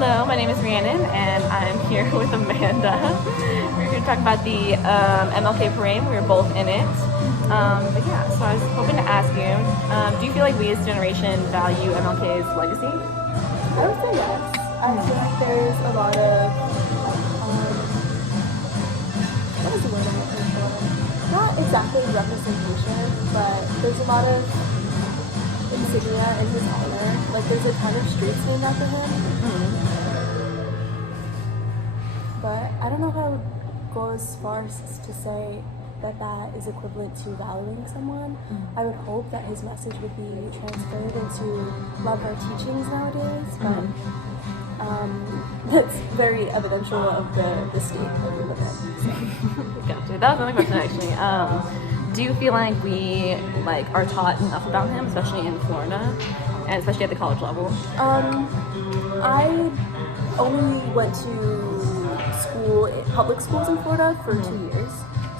Hello, my name is Rhiannon, and I'm here with Amanda. We're here to talk about the MLK Parade. We were both in it. But yeah, so I was hoping to ask you, do you feel like we as a generation value MLK's legacy? I would say yes. I feel like there's a lot of, what is the word I'm looking for? Not exactly representation, but there's a lot of insignia in his honor. Like there's a ton of streets named after him. But I don't know if I would go as far as to say that that is equivalent to valuing someone. I would hope that his message would be transferred into a lot of our teachings nowadays, but that's very evidential of the state that we live in. So. Gotcha. That was another question actually. Do you feel like we are taught enough about him, especially in Florida, and especially at the college level? I only went to public schools in Florida for 2 years.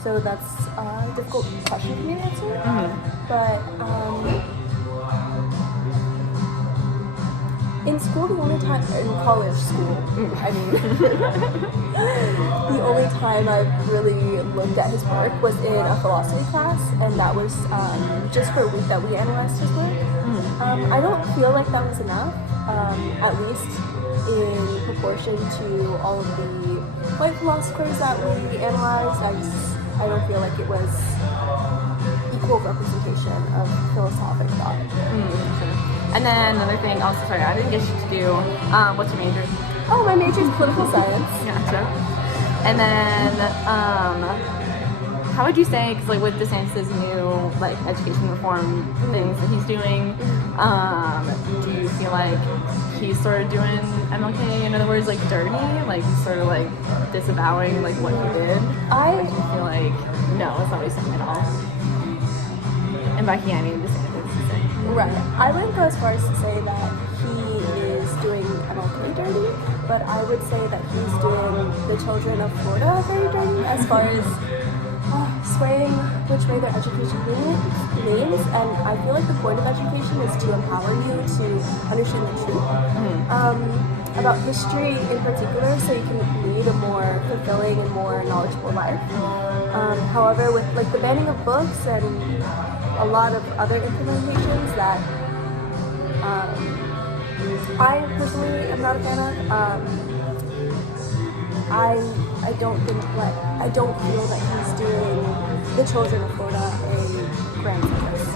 So that's a difficult question for me to answer. But in school, in college school, I mean, the only time I really looked at his work was in a philosophy class, and that was just for a week that we analyzed his work. I don't feel like that was enough, at least in proportion to all of the white philosophers that we analyzed. I don't feel like it was equal representation of philosophic thought. And then another thing, also sorry, I didn't get you to do, what's your major? Oh, my major is political science. Gotcha. And then, how would you say, because with DeSantis' new education reform things that he's doing, do you feel like he's sort of doing MLK, in other words, dirty? He's sort of disavowing what he did? I feel like, no, that's not what he's saying at all. And by he, I mean DeSantis. Right. I wouldn't go as far as to say that he is doing MLK dirty, but I would say that he's doing the children of Florida very dirty as far as swaying which way their education leans, and I feel like the point of education is to empower you to understand the truth about history in particular, so you can lead a more fulfilling and more knowledgeable life. However, with the banning of books and a lot of other implementations that I personally am not a fan of, I don't feel that he's doing the children of Florida a grand service.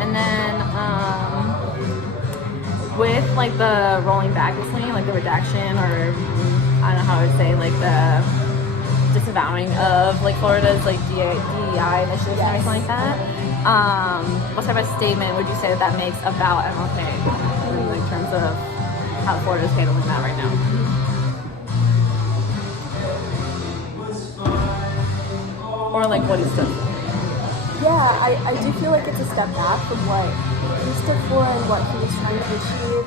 And then with the rolling back this thing, the redaction, or I don't know how I would say, the disavowing of Florida's DEI initiatives and everything like that. What type of statement would you say that makes about MLK in terms of how Florida's handling that right now? Or what he's done? Yeah, I do feel like it's a step back from what he stood for and what he was trying to achieve.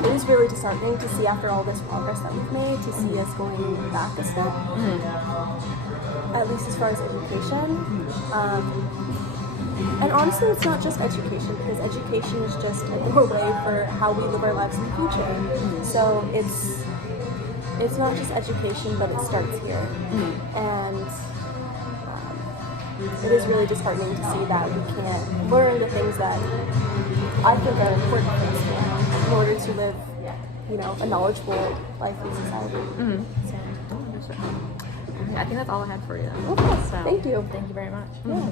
It is really disheartening to see after all this progress that we've made, to see us going back a step, at least as far as education. And honestly, it's not just education, because education is just a doorway for how we live our lives in the future. So it's not just education, but it starts here. And it is really disheartening to see that we can't learn the things that I think are important for us now in order to live, a knowledgeable life in society. I think that's all I had for you. Okay, So, thank you. Thank you very much. Yeah.